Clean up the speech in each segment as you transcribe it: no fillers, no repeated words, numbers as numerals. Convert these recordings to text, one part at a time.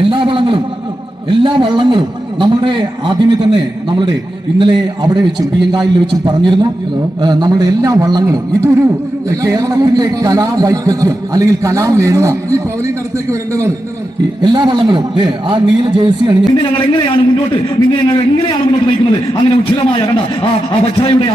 എല്ലാ വള്ളങ്ങളും നമ്മളുടെ ആദ്യമേ തന്നെ നമ്മളുടെ ഇന്നലെ അവിടെ വെച്ചും പിയങ്കായിൽ വെച്ചും പറഞ്ഞിരുന്നു. നമ്മളുടെ എല്ലാ വള്ളങ്ങളും ഇതൊരു കേരളത്തിന്റെ കലാവൈദഗ്ധ്യം അല്ലെങ്കിൽ കലാമേന്മ ഈ പവലിന്റെ അടുത്തേക്ക് വരേണ്ടതാണ്. എല്ലാ വള്ളങ്ങളും ആ നീല ജേഴ്സി അണിഞ്ഞ് പിന്നെ ഞങ്ങൾ എങ്ങനെയാണ് മുന്നോട്ട് നയിക്കുന്നത്? അങ്ങനെ ഉജ്ജ്വലമായ കണ്ട ആ വജ്രയുടെ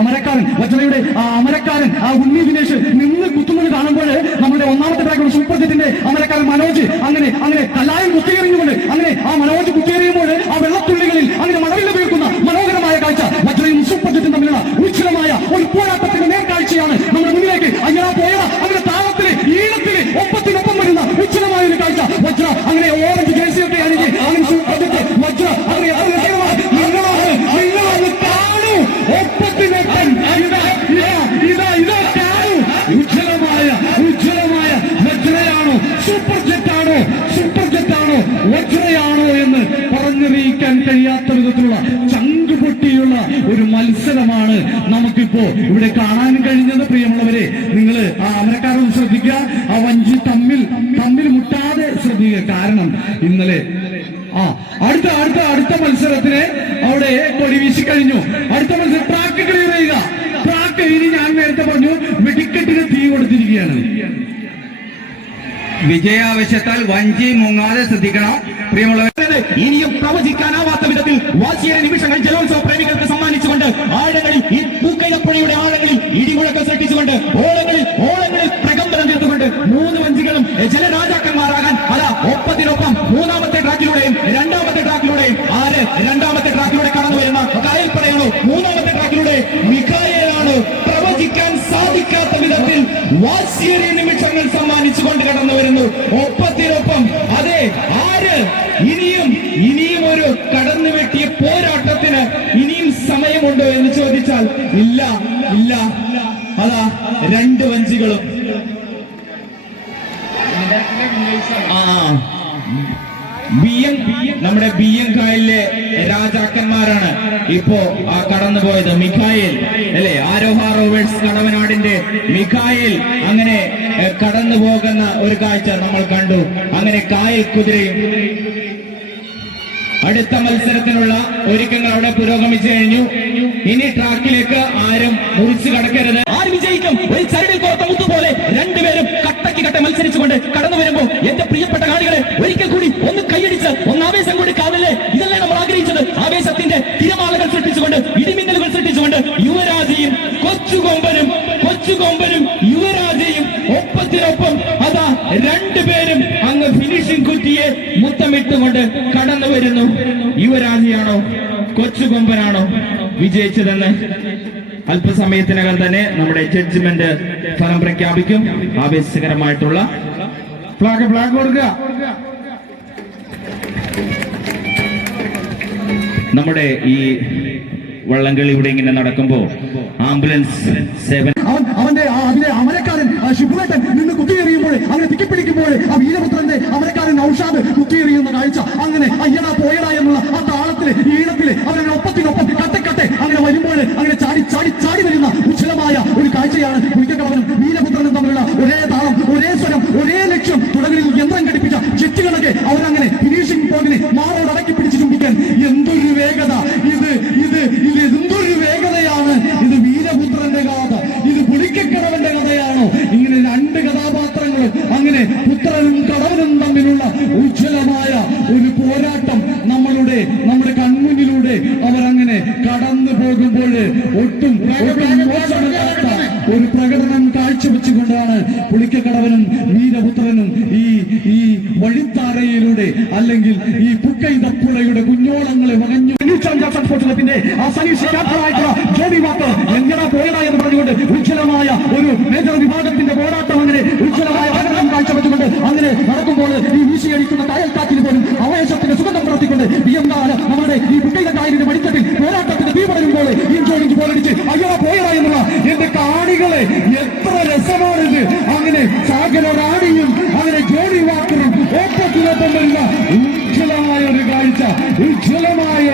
അമരക്കാരൻ ആ ഉണ്ണി ദിനേശ് നിന്ന് കുത്തുന്നത് കാണുമ്പോൾ നമ്മുടെ ഒന്നാമത്തെ ട്രാക്കിലുള്ള സൂപ്പർ ജെറ്റിന്റെ അമരക്കാരൻ മനോജ് അങ്ങനെ കലായിൽ കുത്തിയെറിഞ്ഞുകൊണ്ട് അങ്ങനെ ആ മനോജ് കുത്തിയെറിയുമ്പോൾ ആ വെള്ളത്തുള്ളികളിൽ അങ്ങനെ മണവിൽ വീഴ്ക്കുന്ന മനോഹരമായ കാഴ്ച വജ്രയും സൂപ്പർ ജെറ്റും തമ്മിലുള്ള ഉജ്ജ്വലമായ ഒരു പോരാട്ടത്തിന്റെ നേർക്കാഴ്ചയാണ് നമ്മുടെ മുന്നിലേക്ക് അങ്ങനെ താളത്തില് ഈണത്തില് ഒപ്പത്തിനൊപ്പം വരുന്ന ഉജ്ജ്വലമായ ഒരു കാഴ്ച. വജ്ര അങ്ങനെ ഓറഞ്ച് ജേഴ്സിയൊക്കെ അണിഞ്ഞ് അങ്ങനെ സൂപ്പർ ജെറ്റ് വജ്ര നിങ്ങളൊന്ന് കാണൂ. ഒപ്പത്തിനൊപ്പം ഇതാ കാണൂ. ഉജ്ജ്വലമായ വജ്രയാണോ സൂപ്പർ ജെറ്റാണോ വജ്രയാണോ എന്ന് പറഞ്ഞറിയിക്കാൻ കഴിയാത്ത വിധത്തിലുള്ള ചങ്കുപൊട്ടിയുള്ള ഒരു മത്സരമാണ് നമുക്കിപ്പോ ഇവിടെ കാണാൻ കഴിഞ്ഞത്. പ്രിയമുള്ളവരെ, നിങ്ങൾ ആ അമരക്കാരൻ ശ്രദ്ധിക്കുക, ആ വഞ്ചി തമ്മിൽ മുട്ടാതെ ശ്രദ്ധിക്കുക. കാരണം ഇന്നലെ അടുത്ത മത്സരത്തിന് അവിടെ കൊടി വീശി കഴിഞ്ഞു. അടുത്ത മത്സരം ട്രാക്ക് ക്ലിയർ ചെയ്യുക. ട്രാക്ക് ഇനി ഞാൻ നേരത്തെ പറഞ്ഞു വെടിക്കെട്ടിന് തീ കൊടുത്തിരിക്കുകയാണ്. വിജയാവശ്യത്താൽ വഞ്ചി മുങ്ങാതെ ശ്രദ്ധിക്കണം പ്രിയമുള്ളവരെ. ഇനിയും പ്രവചിക്കാനാവാത്ത വിധത്തിൽ വാശിയേറെ നിമിഷങ്ങൾ ജലോത്സവ പ്രേമികൾക്ക് സമ്മാനിച്ചുകൊണ്ട് ആഴങ്ങളിൽ ഈ പൂക്കൈലപ്പുഴയുടെ ആഴങ്ങളിൽ ഇടിമുഴക്കം സൃഷ്ടിച്ചുകൊണ്ട് ഓളങ്ങളിൽ പ്രകമ്പനം തീർത്തുകൊണ്ട് 3 വഞ്ചികളും ജലരാജാക്കന്മാരാകാൻ ഒപ്പത്തിനൊപ്പം മൂന്നാമത്തെ ട്രാക്കിലൂടെയും രണ്ടാമത്തെ ട്രാക്കിലൂടെ കടന്നു വരുന്ന കായൽ പറയുന്നു. മൂന്നാമത്തെ ട്രാക്കിലൂടെ മിഖായേലാണ് പ്രവചിക്കാൻ സാധിക്കാത്ത വിധത്തിൽ വാശിയേറിയ നിമിഷങ്ങൾ സമ്മാനിച്ചുകൊണ്ട് കടന്നു വരുന്നു. ഒപ്പത്തിനൊപ്പം അതെ ആര് ഇനിയും ഒരു കടന്നു വെട്ടിയ പോരാട്ടത്തിന് ഇനിയും സമയമുണ്ടോ എന്ന് ചോദിച്ചാൽ ഇല്ല. അതാ 2 വഞ്ചികളും നമ്മുടെ ബിയങ്കായിലെ രാജാക്കന്മാരാണ് ഇപ്പോ കടന്നുപോയത്. മിഖായേൽ അല്ലെ, ആരോഹ റോവേഴ്സ് കടവനാടിന്റെ മിഖായേൽ അങ്ങനെ കടന്നു പോകുന്ന ഒരു കാഴ്ച നമ്മൾ കണ്ടു. അങ്ങനെ കായൽ കുതിരയും അടുത്ത മത്സരത്തിനുള്ള ഒരുക്കങ്ങൾ അവിടെ പുരോഗമിച്ചു കഴിഞ്ഞു. ഇനി ട്രാക്കിലേക്ക് ആരും മുറിച്ചു കടക്കരുത്. ആര് വിജയിക്കും? ഒരു ചരടിൽ കോർത്ത മുത്തുപോലെ 2 പേരും കട്ട മത്സരിച്ചുകൊണ്ട് കടന്നു വരുമ്പോ എന്റെ പ്രിയപ്പെട്ട കാണികളെ ഒരിക്കൽ കൂടി ഒന്ന് കൈയടിച്ച് ഒന്ന് ആവേശം കൊടുക്കാതല്ലേ? ഇതല്ലേ നമ്മൾ ആഗ്രഹിച്ചത്? ആവേശത്തിന്റെ തിരമാലകൾ സൃഷ്ടിച്ചുകൊണ്ട് ഇടിമിന്നലുകൾ സൃഷ്ടിച്ചുകൊണ്ട് യുവരാജയും കൊച്ചുകൊമ്പനും യുവരാജയും ഒപ്പത്തിനൊപ്പം അതാ 2 പേരും അങ്ങ് ഫിനിഷിംഗ് കുറ്റിയെ മുത്തമിട്ടുകൊണ്ട് കടന്നു വരുന്നു. യുവരാജയാണോ കൊച്ചുകൊമ്പനാണോ വിജയിച്ചതെന്ന് അല്പസമയത്തിനകം തന്നെ നമ്മുടെ ജഡ്ജ്മെന്റ് ഫലം പ്രഖ്യാപിക്കും. ആവേശകരമായിട്ടുള്ള ഫ്ലാഗ് കൊടുക്കുക. നമ്മുടെ ഈ വള്ളംകളി ഇവിടെ ഇങ്ങനെ നടക്കുമ്പോ ആംബുലൻസ് സേവനം അവന്റെ അമരക്കാരൻ ശിബുവേട്ടൻ നിന്ന് കുത്തിയെറിയുമ്പോൾ അങ്ങനെ തിക്കിപ്പിടിക്കുമ്പോൾ ആ വീരപുത്രന്റെ അമരക്കാരൻ ഔഷാദ് കുത്തിയെറിയുന്ന കാഴ്ച. അങ്ങനെ അയ്യടാ പോയടാ എന്നുള്ള ആ താളത്തില് ഈണത്തില് അവരുടെ ഒപ്പത്തിനൊപ്പം കട്ടെ അങ്ങനെ വരുമ്പോൾ അങ്ങനെ ചാടി വരുന്ന ഉജ്ജ്വലമായ ഒരു കാഴ്ചയാണ് പുലിക്കക്കടവനും വീരപുത്രനും തമ്മിലുള്ള ഒരേ താളം, ഒരേ സ്വരം, ഒരേ ലക്ഷ്യം. തുടങ്ങിൽ യന്ത്രം ഘടിപ്പിച്ച ജെറ്റുകളൊക്കെ അവരങ്ങനെ ഫിനിഷിംഗ് പോയിന്റിന് മാറോട് അടക്കി പിടിച്ചു ചുംബിക്കാൻ എന്തൊരു വേഗത! ഇത് എന്തൊരു വേഗതയാണ്! ഇത് വീരപുത്രന്റെ കഥ, ഇത് പുലിക്കക്കടവന്റെ കഥയാണോ? ഇങ്ങനെ 2 കഥാപാത്രങ്ങളും അങ്ങനെ പുത്രനും കടവനും തമ്മിലുള്ള ഉജ്ജ്വലമായ ഒരു പോരാട്ടം നമ്മുടെ കൺമുന്നിലൂടെ അവരങ്ങനെ കടന്നു പോകുമ്പോൾ ഒട്ടും മോശമില്ലാത്ത ഒരു പ്രകടനം കാഴ്ചവെച്ചുകൊണ്ടാണ് പുലിക്കക്കടവനും വീരപുത്രനും ഈ വഴിത്താരയിലൂടെ അല്ലെങ്കിൽ ഈ പുക്കൈതപ്പുഴയുടെ കുഞ്ഞോളങ്ങളെ വകഞ്ഞു ത്തിന്റെ ആ സനീഷായിട്ടുള്ള ജോബി വാക്ക് എങ്ങനെ പോയടാ എന്ന് പറഞ്ഞുകൊണ്ട് ഉജ്ജ്വലമായ ഒരു മേജർ വിഭാഗത്തിന്റെ പോരാട്ടം അങ്ങനെ ഉജ്ജ്വലമായ പ്രകടനം കാഴ്ചവെച്ചുകൊണ്ട് അങ്ങനെ നടക്കുമ്പോൾ ഈ വീശിയടിക്കുന്ന കായൽക്കാറ്റിന് പോലും ആവേശത്തിന്റെ സുഗന്ധം പ്രവർത്തിക്കൊണ്ട് നമ്മുടെ ഈ പുക്കൈതക്കായലിന്റെ മടിത്തട്ടിൽ പോരാട്ടത്തിന്റെ തീ പടരുമ്പോൾ ഇഞ്ചോടിഞ്ച് പോലടിച്ച് അയ്യോ പോയടാ എന്നുള്ള എന്റെ കാണികളെ എത്ര രസമാണിത്! അങ്ങനെ സാഗരറാണിയും അങ്ങനെ ജോഡി വാക്കറും ഒപ്പത്തിനൊപ്പം വരുന്ന ഉജ്ജ്വലമായ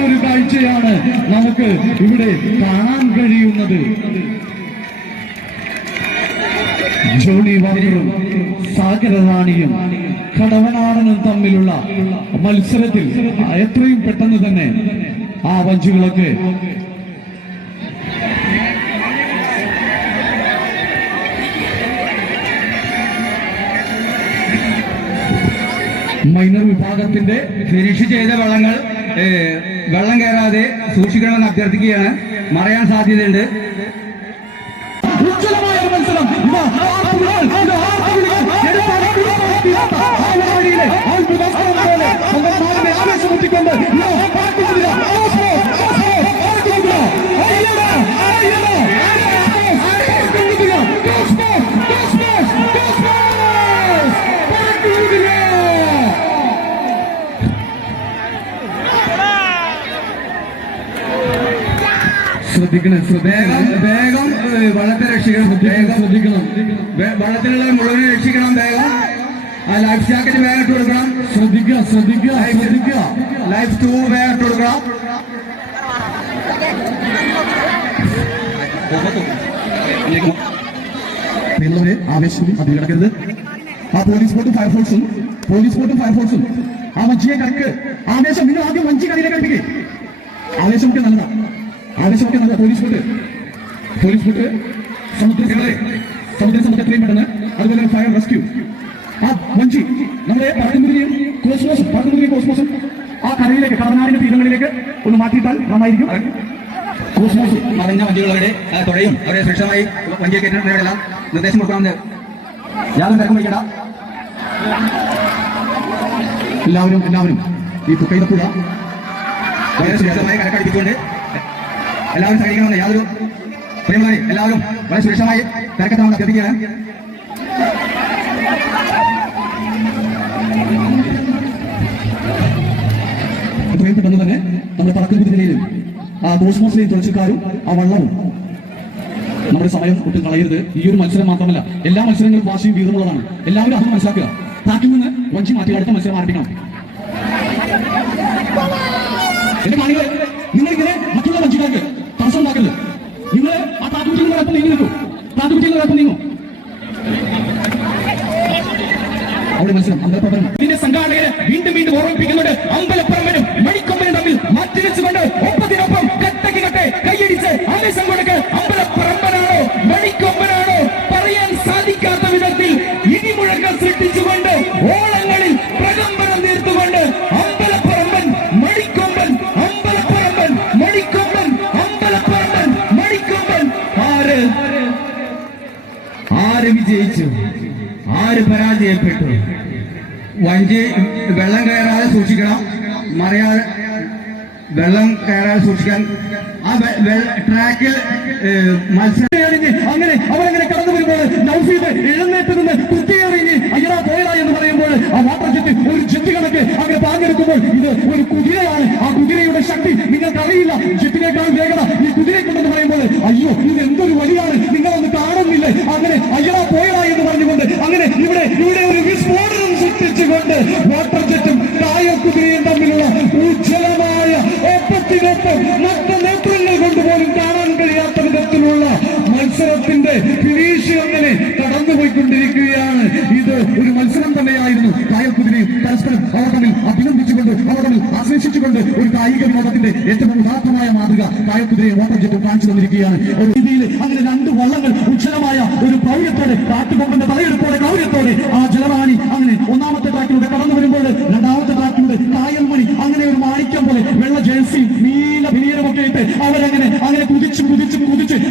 ഒരു കാഴ്ചയാണ് നമുക്ക് ഇവിടെ കാണാൻ കഴിയുന്നത്. ജോണി വാക്കറും സാഗരറാണിയും കടവനാടനും തമ്മിലുള്ള മത്സരത്തിൽ എത്രയും പെട്ടെന്ന് തന്നെ ആ വഞ്ചികളൊക്കെ മൈനർ വിഭാഗത്തിന്റെ ഫിനിഷ് ചെയ്ത വള്ളങ്ങൾ വെള്ളം കയറാതെ സൂക്ഷിക്കണമെന്ന് അഭ്യർത്ഥിക്കുകയാണ്. മറയാൻ സാധ്യതയുണ്ട്. ഉജ്ജ്വലമായ ഒരു മത്സരം ആവേശമുട്ടിക്കൊണ്ട് വേഗം വള്ളത്തെ രക്ഷിക്കണം. ശ്രദ്ധിക്കണം. വള്ളത്തിലുള്ള മുഴുവനെ രക്ഷിക്കണം. വേഗം ആ ലൈഫ് ജാക്കറ്റ് വേഗം ഇട്ട് കൊടുക്കണം. ശ്രദ്ധിക്കുക. ലൈഫ് 2 വേഗം ഇട്ട് കൊടുക്കണം. പ്രിയമുള്ളവരെ, ആവേശം അതിലടക്കരുത്. ആ പോലീസ് ബോട്ടും ഫയർഫോഴ്സും ആ വഞ്ചിയെ കടക്ക്. ആവേശം, നിങ്ങൾ ആദ്യം വഞ്ചി കടയിലെ കളിപ്പിക്കേ. ആവേശമൊക്കെ നല്ലതാ. പോലീസ് ബോട്ട് സമുദ്രം എത്രയും പെട്ടെന്ന്. അതുപോലെ ഫയർ റെസ്ക്യൂ. ആ വഞ്ചി നമ്മുടെ പാട്ടുമുതിരിയും കോസ്മോസും ആ കരയിലേക്ക്, കടനാടിന്റെ തീരങ്ങളിലേക്ക് ഒന്ന് മാറ്റിയിട്ടാൽ നന്നായിരിക്കും. കോസ്മോസ് മറഞ്ഞ വഞ്ചികളുടെ തുഴയും അവരെ സുരക്ഷിതമായി വഞ്ചിയെ കയറ്റുന്നതിനെല്ലാം നിർദ്ദേശം കൊടുക്കാമെന്ന് യാതൊരു തിരക്കും വയ്ക്കണ്ട. എല്ലാവരും ഈ തുക്കൈതപ്പുഴ വളരെ സുരക്ഷിതമായി കരക്കടിപ്പിച്ചുകൊണ്ട് എല്ലാവരും സഹകരിക്കണമെന്ന് യാതൊരു പ്രിയമുള്ളവരെ എല്ലാവരും വളരെ സുരക്ഷിതമായി കരക്കെത്താമെന്ന് അഭ്യർത്ഥിക്കുകയാണ്. എത്രയും പെട്ടെന്ന് തന്നെ നമ്മുടെ പറക്കുകുതി നിലയിലും ആ കോസ്മോസിലെയും തുളച്ചിക്കാരും ആ വള്ളവും നമ്മുടെ സമയം ഒട്ടും കളയരുത്. ഈ ഒരു മത്സരം മാത്രമല്ല, എല്ലാ മത്സരങ്ങളും വാശിയും വീറുന്നതാണ്. എല്ലാവരും അത് മനസ്സിലാക്കുക. ട്രാക്കിൽ നിന്ന് വഞ്ചി മാറ്റി അടുത്ത മത്സരം ആരംഭിക്കണം. എന്റെ കാണികൾ, നിങ്ങളിങ്ങനെ മറ്റുള്ള വഞ്ചിക്കാർക്ക് തടസ്സം ഉണ്ടാക്കരുത്. നിങ്ങൾ ആ താക്കുറ്റികളോടൊപ്പം നീങ്ങും. അവിടെ മത്സരം അമ്പലപ്പറമ്പൻ. ഇതിന്റെ സംഘാടകരെ വീണ്ടും ഓർമ്മിപ്പിക്കുന്നുണ്ട്. അമ്പലപ്പറമ്പനും മണിക്കൊമ്പനും തമ്മിൽ മാറ്റിവെച്ചുകൊണ്ട് ഒപ്പത്തിനൊപ്പം കട്ടയ്ക്ക് കൈയടിച്ച് ആവേശം കൊടുക്ക്. അമ്പലപ്പറമ്പനാണോ മണിക്കൊമ്പനാണോ പറയാൻ സാധിക്കാത്ത വിധത്തിൽ ഇടിമുഴക്കം സൃഷ്ടിച്ചുകൊണ്ട് ഓളങ്ങളിൽ പ്രകമ്പനം തീർത്തുകൊണ്ട് അമ്പലപ്പറമ്പൻ മണിക്കൊമ്പൻ ആര് വിജയിച്ചു, ആര് പരാജയപ്പെട്ടു? വഞ്ചി വെള്ളം കയറാതെ സൂക്ഷിക്കണം. വെള്ളം കയറാതെ സൂക്ഷിക്കാൻ ആ ട്രാക്കിൽ മത്സരം അങ്ങനെ അവരങ്ങനെ കടന്നു വരുമ്പോൾ നൗഫീദ് എഴുന്നേറ്റ് നിന്ന് കുത്തിയെറിഞ്ഞ് അയ്യടാ പോയടാ എന്ന് പറയുമ്പോൾ ആ വാട്ടർ ജെറ്റ് ഒരു ജെറ്റ് കണക്ക് അങ്ങനെ പാഞ്ഞെടുക്കുമ്പോൾ ഇത് ഒരു കുതിരയാണ്. ആ കുതിരയുടെ ശക്തി നിങ്ങൾക്ക് അറിയില്ല. ജെറ്റിനേക്കാൾ വേഗത ഈ കുതിരയ്ക്കുണ്ടെന്ന് പറയുമ്പോൾ അയ്യോ ഇത് എന്തൊരു വലിയാണ്, നിങ്ങളൊന്ന് കാണുന്നില്ലേ? അങ്ങനെ അയ്യടാ പോയടാ എന്ന് പറഞ്ഞുകൊണ്ട് അങ്ങനെ ഇവിടെ ഒരു വിസ്ഫോടനം സൃഷ്ടിച്ചുകൊണ്ട് വാട്ടർ ജെറ്റും കായൽ കുതിരയും തമ്മിലുള്ള ഉജ്ജ്വലമായ ഒപ്പത്തിനൊപ്പം മറ്റ് നേത്രങ്ങൾ കൊണ്ടുപോലും കാണാൻ കഴിയാത്ത വിധത്തിലുള്ള മത്സരത്തിന്റെ ഫിനിഷ് അങ്ങനെ കടന്നുപോയിക്കൊണ്ടിരിക്കുകയാണ്. ഇത് ഒരു മത്സരം തന്നെയായിരുന്നു. കായൽ കുതിരയും പരസ്പരം അവർ തമ്മിൽ അഭിനന്ദിച്ചുകൊണ്ട്, അവർ തമ്മിൽ ആശ്ലേഷിച്ചുകൊണ്ട് ഒരു കായിക വിനോദത്തിന്റെ ഏറ്റവും ഉദാത്തമായ മാതൃക കായൽ കുതിരയെ വാട്ടർ ജെറ്റും കാണിച്ചു തന്നിരിക്കുകയാണ്. ഒരു രീതിയിൽ അങ്ങനെ രണ്ട് വള്ളങ്ങൾ ഉജ്ജ്വലമായ ഒരു ഭൗര്യത്തോടെ, കാട്ടുകൊമ്പന്റെ തലയെടുപ്പോടെ ഗൗര്യത്തോടെ ആ ജലറാണി അങ്ങനെ ഒന്നാമത്തെ ട്രാക്കിലൂടെ കടന്നു വരുമ്പോൾ രണ്ടാമത്തെ ട്രാക്കിലൂടെ കായൽ മണി അങ്ങനെ ഒരു മാണിക്യം പോലെ വെള്ള ജേഴ്സിയും നീല വിനീരമൊക്കെ ഇട്ട് അവരങ്ങനെ കുതിച്ച്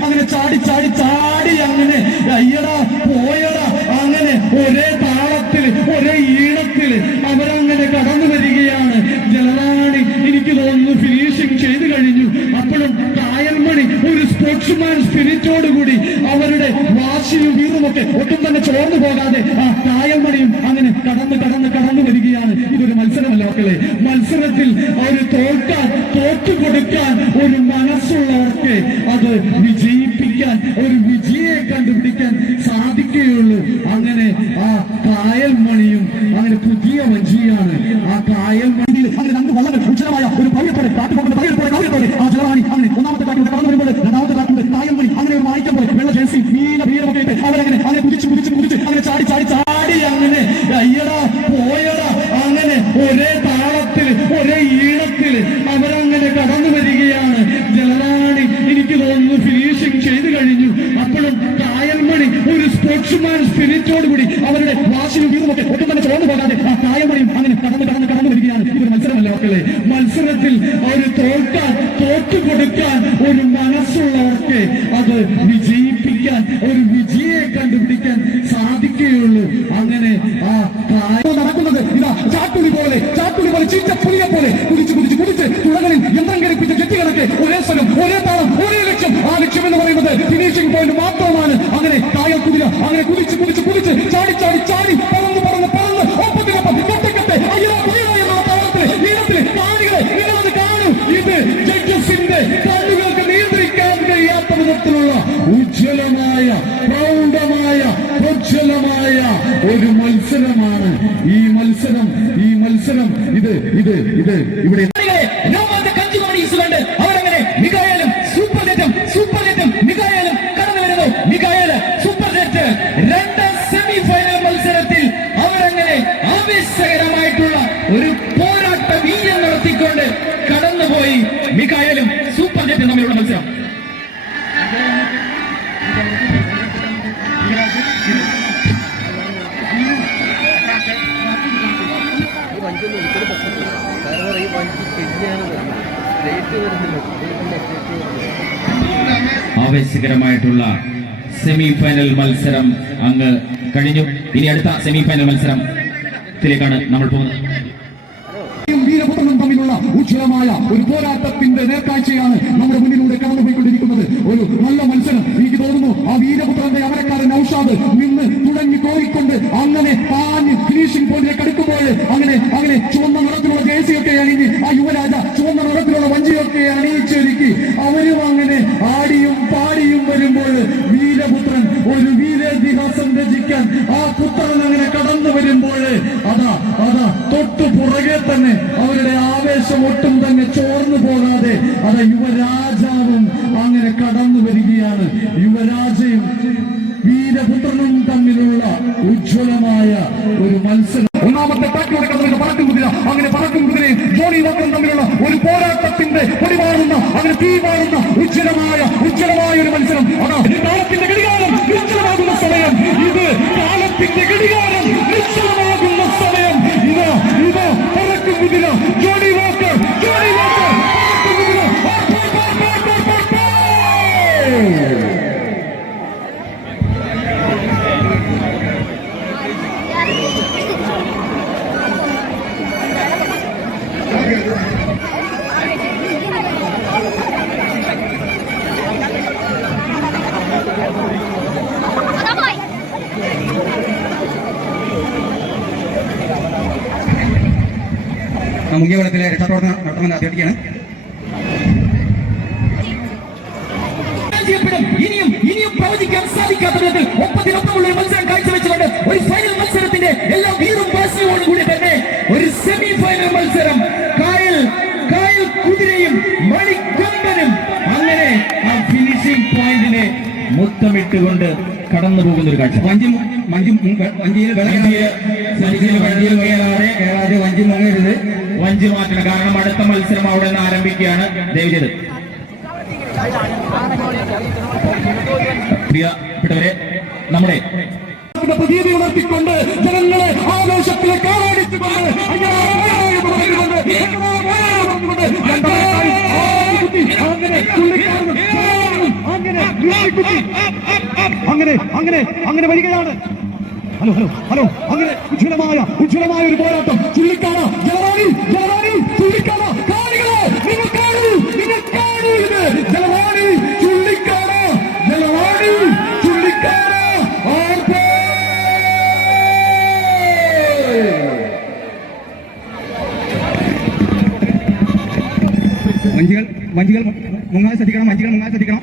അങ്ങനെ ചാടി അങ്ങനെ അയ്യടാ പോയടാ അങ്ങനെ ഒരേ താളത്തിൽ ഒരേ ഈണത്തിൽ അവരങ്ങനെ കടന്നു വരികയാണ്. ജലറാണി എനിക്ക് തോന്നുന്നു ഫിനിഷിംഗ് ചെയ്തു കഴിഞ്ഞു. അപ്പോഴും കായൽമണി ഒരു സ്പോർട്സ്മാൻ സ്പിരിറ്റോടുകൂടി അവരുടെ വാശിയും വീറുമൊക്കെ ഒട്ടും തന്നെ ചോർന്നു പോകാതെ ആ കായൽമണിയും അങ്ങനെ കടന്നു വരികയാണ്. ഇതൊരു മത്സരമല്ല മക്കളെ. മത്സരത്തിൽ ഒരു തോറ്റു കൊടുക്കാൻ ഒരു മനസ്സുള്ളവർക്ക് അത് വിജയിപ്പിക്കാൻ, ഒരു വിജയെ കണ്ടുപിടിക്കാൻ സാധിക്കുകയുള്ളൂ. അങ്ങനെ ആ കായൽമണിയും അങ്ങനെ പുതിയ വഞ്ചിയാണ്. ആ കായൽമണിയിൽ അങ്ങനെ രണ്ട് വള്ളങ്ങൾ ഉജ്ജ്വലമായ ഒരു ഭൗര്യത്തോടെ, കാട്ടുകൊമ്പന്റെ തലയെടുപ്പോടെ ഗൗര്യത്തോടെ ആ ജലറാണി അങ്ങനെ ഒന്നാമത്തെ ട്രാക്കിലൂടെ കടന്നു വരുമ്പോൾ രണ്ടാമത്തെ ട്രാക്കിലൂടെ കായൽമണി അങ്ങനെ ഒരു മാണിക്കം പോലെ വെള്ള ജേഴ്സി നീല വീരമൊക്കെ ഇട്ട് അവരങ്ങനെ കുതിച്ച് ഒരേ താളത്തിൽ ഒരേ ഈണത്തിൽ അവരങ്ങനെ കടന്നു വരികയാണ്. ജലറാണി എനിക്ക് തോന്നുന്നു ഫിനിഷിംഗ് ചെയ്തു കഴിഞ്ഞു. അപ്പോഴും കായൽമണി ഒരു സ്പോർട്സ്മാൻ സ്പിരിറ്റോടുകൂടി അവരുടെ വാശിയും വീറുമൊക്കെ ഒട്ടും തന്നെ ചോർന്നു പോകാതെ ആ കായൽമണിയും അങ്ങനെ കടന്നു വരികയാണ്. ഇതൊരു മത്സരമല്ല മക്കളെ. മത്സരത്തിൽ ഒരു തോറ്റു കൊടുക്കാൻ ഒരു മനസ്സുള്ളവർക്ക് അത് വിജയിപ്പിക്കാൻ, ഒരു വിജയെ കണ്ടുപിടിക്കാൻ സാധിക്കുകയുള്ളൂ. അങ്ങനെ ആ നടക്കുന്നത് ഇതാ ചാട്ടുളി പോലെ ചീറ്റപ്പുലിയെ പോലെ കുതിച്ച് തുഴകളിൽ യന്ത്രം കരിപ്പിച്ച ജെട്ടി കണക്ക് ഒരേ സ്ഥലം, ഒരേ താളം, ഒരേ ലക്ഷ്യം. ആ ലക്ഷ്യം എന്ന് പറയുന്നത് ഫിനിഷിംഗ് പോയിന്റ് മാത്രമാണ്. അങ്ങനെ കായൽ കുതിര അങ്ങനെ കുതിച്ച് ചാടി പറന്ന് ഒപ്പത്തിനൊപ്പം കെട്ടെ എന്ന താളത്തില് ഈണത്തില് കാണികളെ നിങ്ങളത് കാണും. ഇത് ജഡ്ജസിന്റെ കണ്ണുകൾക്ക് നിയന്ത്രിക്കാൻ കഴിയാത്ത വിധത്തിലുള്ള ഉജ്ജ്വലമായ പ്രൗഢമായ ഉജ്ജ്വലമായ ഒരു മത്സരമാണ് ഈ മത്സരം. ഇത് ഇവിടെ അവരങ്ങനെ മികായലും സൂപ്പർ ജെറ്റും മികായലും കടന്നു വരുന്നു. മികായൽ സൂപ്പർ ജെറ്റ് രണ്ടാം സെമി ഫൈനൽ മത്സരത്തിൽ അവരങ്ങനെ ആവേശകരമായിട്ടുള്ള ഒരു പോരാട്ട വീര്യം നടത്തിക്കൊണ്ട് കടന്നുപോയി. മികായലും സൂപ്പർ ജെറ്റും തമ്മിലുള്ള മത്സരം. ആവേശകരമായിട്ടുള്ള സെമി ഫൈനൽ മത്സരം അങ്ങ് കഴിഞ്ഞു. ഇനി അടുത്ത സെമി ഫൈനൽ മത്സരത്തിലേക്കാണ് നമ്മൾ പോകുന്നത്. വീരപുത്രനും തമ്മിലുള്ള ഉജ്ജ്വലമായ ഒരു പോരാട്ടത്തിന്റെ നേർക്കാഴ്ചയാണ് നമ്മുടെ മുന്നിലൂടെ കടന്നുപോയിക്കൊണ്ടിരിക്കുന്നത്. ഒരു നല്ല മത്സരം. എനിക്ക് തോന്നുന്നു ആ വീരപുത്രന്റെ അമരക്കാരൻ ഔഷാദ് നിന്ന് തുടങ്ങി കോരിക്കൊണ്ട് അങ്ങനെ പാഞ്ഞ് ഫിനിഷിംഗ് പോയിന്റിലേക്ക് അടുക്കുമ്പോൾ അങ്ങനെ ചുവന്ന നിറത്തിലുള്ള ജേഴ്സിയൊക്കെ അണിഞ്ഞ് ആ യുവരാജ ചുവന്ന നിറത്തിലുള്ള വഞ്ചിയൊക്കെ അണിയിച്ചൊരുക്കി അവരും അങ്ങനെ ആടിയും പാടിയും വരുമ്പോൾ വീരപുത്രൻ ഒരു വീരേതിഹാസം രചിക്കാൻ ആ പുത്രൻ അങ്ങനെ കടന്നു വരുമ്പോൾ അതാ തൊട്ടു പുറകെ തന്നെ അവരുടെ ആവേശം ഒട്ടും തന്നെ ചോർന്നു പോകാതെ യുവരാജാവും അങ്ങനെ കടന്നു വരികയാണ്. യുവരാജയും വീരപുത്രനും തമ്മിലുള്ള ഉജ്ജ്വലമായ ഒരു മത്സരം. ഒന്നാമത്തെ ട്രാക്കിലൂടെ കടന്നു പറക്കും കുതിര. അങ്ങനെ പറക്കും കുതിരയും ജോണി വാക്കറും തമ്മിലുള്ള ഒരു പോരാട്ടത്തിന്റെ പൊടിമാറുന്ന അങ്ങനെ തീമാറുന്ന ഉജ്ജ്വലമായ ഒരു മത്സരം. കാലത്തിന്റെ ഘടികാരം നിശ്ചലമാകുന്ന സമയം. ഇത് കാലത്തിന്റെ ഘടികാരം നിശ്ചലമാകുന്ന സമയം. ഇതാ പറക്കും കുതിര ജോണി വാക്കർ പറക്കും കുതിര. മുഖ്യവളത്തിലെ രക്ഷാപ്രവർത്തനം നടത്തണമെന്ന് അഭ്യർത്ഥിക്കുകയാണ്. ഇനിയും പ്രവചിക്കാൻ സാധിക്കാത്ത വിധത്തിൽ ഒപ്പത്തിനൊപ്പമുള്ള ഒരു മത്സരം കാഴ്ചവെച്ചുകൊണ്ട് ഒരു ഫൈനൽ മത്സരത്തിന്റെ എല്ലാ വീറും വാശിയോടുകൂടി തന്നെ ഒരു സെമി ഫൈനൽ മത്സരം കായൽ കുതിരയും മണിക്കമ്പനും അങ്ങനെ ആ ഫിനിഷിംഗ് പോയിന്റിനെ മുത്തമിട്ടുകൊണ്ട് കടന്നു പോകുന്ന ഒരു കാഴ്ച. വഞ്ചി മാറ്റണം. കാരണം അടുത്ത മത്സരം അവിടെ നിന്ന് ആരംഭിക്കുകയാണ്. ദയവ് ചെയ്ത് പ്രിയപ്പെട്ടവരെ നമ്മുടെ പ്രതീതി ഉണർത്തിക്കൊണ്ട് ജനങ്ങളെ ആവേശത്തിലേക്ക് ആവാടിച്ചുകൊണ്ട് അങ്ങനെ വരികയാണ്. ഹലോ അങ്ങനെ ഉജ്ജ്വലമായ ഒരു പോരാട്ടം. ചുള്ളിക്കാണ ജലറാണി ചുള്ളിക്കാണ കാണികളെ നിങ്ങൾ കാണൂ ഇത് ജലറാണി ചുള്ളിക്കാണ വഞ്ചികൾ മുങ്ങാതെ ശ്രദ്ധിക്കണം.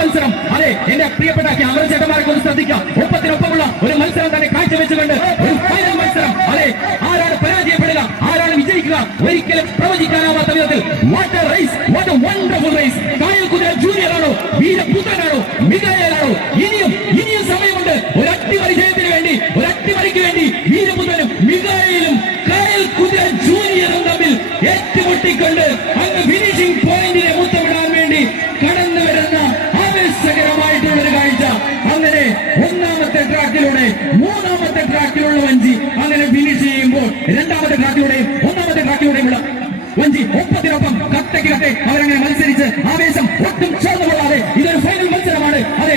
മത്സരം. അതെ, എന്റെ പ്രിയപ്പെട്ട ക്യാമറ ചേട്ടന്മാർക്ക് ഒന്ന് ശ്രദ്ധിക്കാം. ഒപ്പത്തിനൊപ്പമുള്ള ഒരു മത്സരം തന്നെ കാഴ്ചവെച്ചുകൊണ്ട് ഒരു ഫൈനൽ മത്സരം. അതെ, ആരാണ് പരാജയപ്പെടുക, ആരാണ് വിജയിക്കുക, ഒരിക്കലും പ്രവചിക്കാനാവാത്ത വിധത്തിൽ what a race, what a wonderful race. കായൽ കുതിര ജൂനിയർ ആണോ, വീരപുത്രനാണോ, മികായലാണോ? ഇനിയും സമയമുണ്ട്. ഒരു അട്ടിമറി ജയത്തിന് വേണ്ടി, ഒരു അട്ടിമറിക്ക് വേണ്ടി വീരപുത്രനും മികായലും കായൽ ഏറ്റുമുട്ടിക്കൊണ്ട് അങ്ങ് ഫിനിഷിംഗ് പോയിന്റിനെ മുത്തമിടാൻ വേണ്ടി കടന്നു വരുന്ന ആവേശകരമായിട്ടുള്ള ഒരു കാഴ്ച. അങ്ങനെ ഒന്നാമത്തെ ട്രാക്കിലൂടെ മൂന്നാമത്തെ ട്രാക്കിലുള്ള വഞ്ചി അങ്ങനെ ഫിനിഷ് ചെയ്യുമ്പോൾ രണ്ടാമത്തെ ട്രാക്കിലൂടെയും ഒന്നാമത്തെ ട്രാക്കിലൂടെയുള്ള വഞ്ചി ഒപ്പത്തിനൊപ്പം കട്ടയ്ക്ക് കട്ടെ അവരങ്ങനെ മത്സരിച്ച് ആവേശം ഒട്ടും ചേർന്ന് കൊള്ളാതെ ഇതൊരു ഫൈനൽ മത്സരമാണ്. അതെ,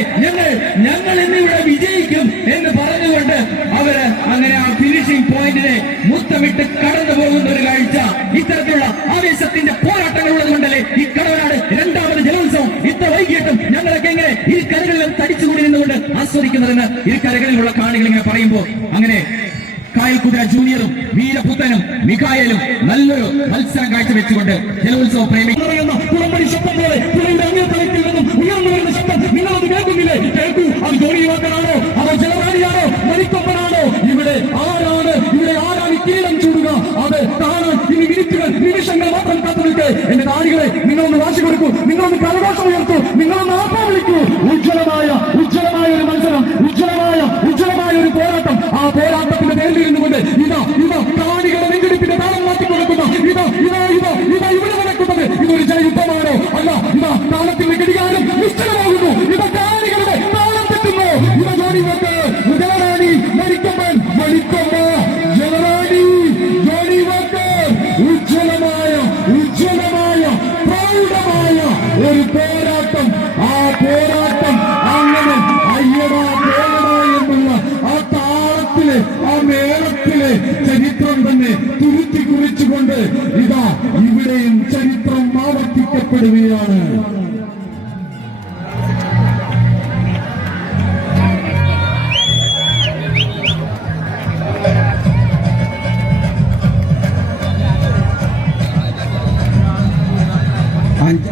ഞങ്ങൾ ഇന്നിവിടെ വിജയിക്കും എന്ന് പറഞ്ഞുകൊണ്ട് അവര് അങ്ങനെ ആ ഫിനിഷിംഗ് പോയിന്റിനെ മുത്തമിട്ട് കടന്നു പോകുന്ന ഒരു കാഴ്ച. ഇത്തരത്തിലുള്ള ആവേശത്തിന്റെ പോരാട്ടങ്ങൾ ഉള്ളത് കൊണ്ടല്ലേ ഈ കടവനാട് രണ്ടാമത് ജലോത്സവം ഇത്ര വൈകിട്ടും ഞങ്ങളൊക്കെ എങ്ങനെ ഈ കരകളിലും തടിച്ചുകൂടി നിന്നുകൊണ്ട് ആസ്വദിക്കുന്നതെന്ന് ഈ കരകളിലുള്ള കാണികൾ ഇങ്ങനെ പറയുമ്പോൾ അങ്ങനെ കായൽക്കുതിര ജൂനിയറും വീരപുത്തനും മിഖായലും നല്ലൊരു മത്സരം കാഴ്ചവെച്ചുകൊണ്ട് ജലോത്സവ പ്രേമി പുറംപടി ശബ്ദം പോലെ പുഴയുടെ അങ്ങേ തലത്തിൽ നിന്നും ഉയർന്നു വരുന്ന ശബ്ദം നിങ്ങളത് കേൾക്കുന്നില്ലേ? കേൾക്കൂ. അത് ജോണി വാക്കറാണോ, അവർ ജലറാണിയാണോ, മണിക്കൊമ്പനാണോ? ഇവിടെ ആരാണ് കിരീടം ചൂടുക? അത് കാണാൻ ഇനി മിനിറ്റുകൾ നിമിഷങ്ങൾ മാത്രം കാത്തു നിൽക്കേ. എന്റെ കാണികളെ, നിങ്ങളൊന്ന് വാശി കൊടുക്കൂ, നിങ്ങളൊന്ന് കരഘോഷം ഉയർത്തൂ, നിങ്ങളൊന്ന് ആർപ്പാ വിളിക്കൂ. ഉജ്ജ്വലമായ ഒരു മത്സരം, ഉജ്ജ്വലമായ ഒരു പോരാട്ടം. ആ പോരാട്ടത്തിന്റെ പേരിൽ ഇരുന്നുകൊണ്ട് ഇതാ കാണികളെ നെഞ്ചിടിപ്പിന്റെ താളം മാറ്റി കൊടുക്കുന്ന ഇതാ ഇവിടെ നടക്കുന്നത് ഇതൊരു ജയയുദ്ധമാണോ? അല്ല, താളത്തിന്റെ ഘടികാരം നിശ്ചലമാകുന്നു. കാണികളുടെ താളം തെറ്റുന്നു. Johnnie Walker, ജലറാണി, മണിക്കൊമ്പൻ, ജലറാണി, Johnnie Walker. ഉജ്ജ്വലമായ പ്രൗഢമായ ഒരു പോരാട്ടം. ആ പോരാട്ടം അങ്ങനെ അയ്യടാ പോയടാ എന്നുള്ള ആ താളത്തിലെ ആ മേളത്തിലെ ചരിത്രം തന്നെ തുരുത്തി കുറിച്ചുകൊണ്ട് ഇതാ ഇവിടെയും ചരിത്രം ആവർത്തിക്കപ്പെടുകയാണ്.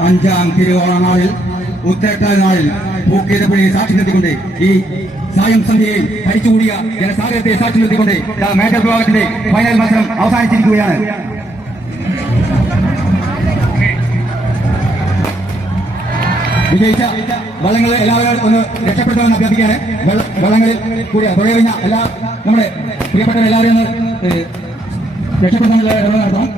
അഞ്ചാം തിരുവോണനാളിൽ ഉത്തേട്ടാൽ നാളിൽ പൂക്കേതപ്പുഴയെ സാക്ഷി നിർത്തിക്കൊണ്ട് ഈ സായം സന്ധ്യയിൽ ഭരിച്ചുകൂടിയ ജനസാഗരത്തെ സാക്ഷി നിർത്തിക്കൊണ്ട് മേജർ വിഭാഗത്തിന്റെ ഫൈനൽ മത്സരം അവസാനിച്ചിരിക്കുകയാണ്. വിജയിച്ച വള്ളങ്ങൾ എല്ലാവരും ഒന്ന് രക്ഷപ്പെടുത്തണമെന്ന് അഭ്യർത്ഥിക്കുകയാണ്. വള്ളങ്ങളിൽ കൂടിയ തുഴയെറിഞ്ഞ എല്ലാ നമ്മുടെ പ്രിയപ്പെട്ട എല്ലാവരെയും ഒന്ന് രക്ഷപ്പെടുത്താനുള്ള നടത്തണം.